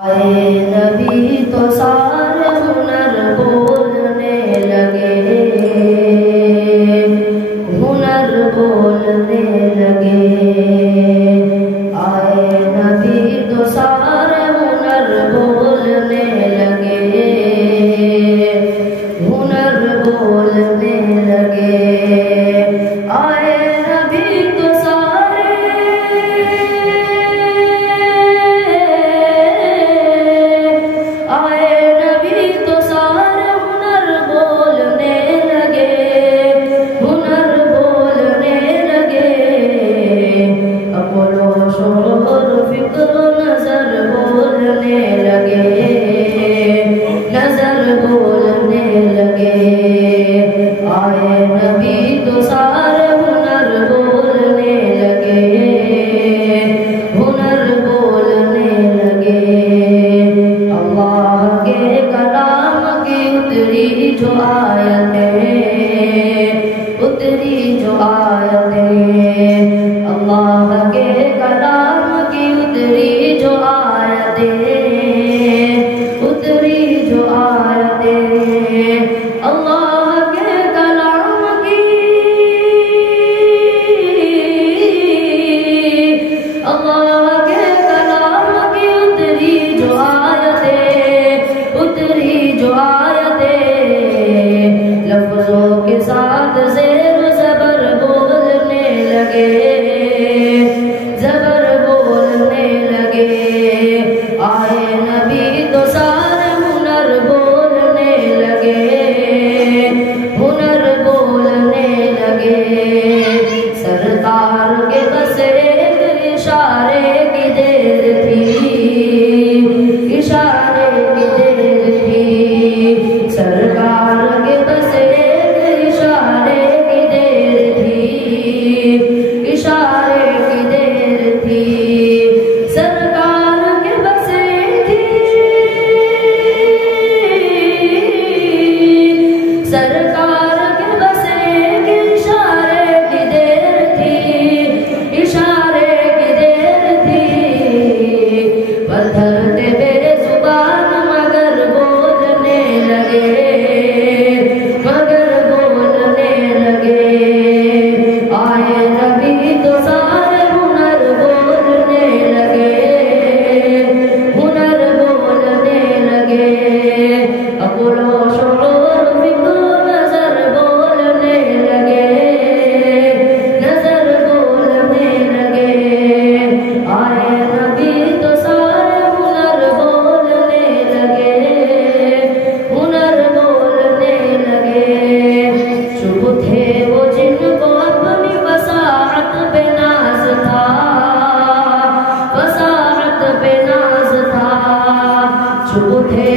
आए नबी तो सारे हुनर बोलने लगे, हुनर बोलने लगे। आए नबी तो सारे हुनर बोलने लगे, हुनर बोलने लगे। आए नबी तो सारे, आए नबी तो सारे हुनर बोलने लगे, हुनर बोलने लगे। अपोलो शोर फिक्र नजर बोलने लगे, नजर बोलने लगे। आए नबी तो सारे हुनर बोलने लगे, हुनर बोलने लगे। अल्लाह के कलाम की उतरी जो आयतें, उतरी जो आयतें, अल्लाह के कलाम की उतरी जो आयतें, उतरी जो आयतें। अल्लाह के कलाम की, अल्लाह के कलाम की उतरी जो आयतें, उतरी जो आयतें। लफ्जों के साथ ज़ेर ज़बर बोलने लगे, ज़बर बोलने लगे। आए नबी तो सारे हुनर बोलने लगे, हुनर बोलने लगे। सरकार के बस एक इशारे की देर थी, इशारे की देर थी। सरकार के बस एक इशारे की देर थी, इशारे की देर थी। सरकार के बस थी, सरकार के बस एक इशारे की देर थी, इशारे की देर थी। पत्थर थे बेजुबान मगर बोलने लगे, मगर बोलने लगे। आए नबी तो सारे हुनर बोलने लगे, हुनर बोलने लगे। अपोलो शोर फिक्र नजर बोलने लगे, नजर बोलने लगे। आए नबी तो सारे हुनर बोलने लगे, हुनर बोलने लगे। चुप थे वो जिनको अपनी वसाअत पे नाज था, वसाअत पे नाज था। चुप थे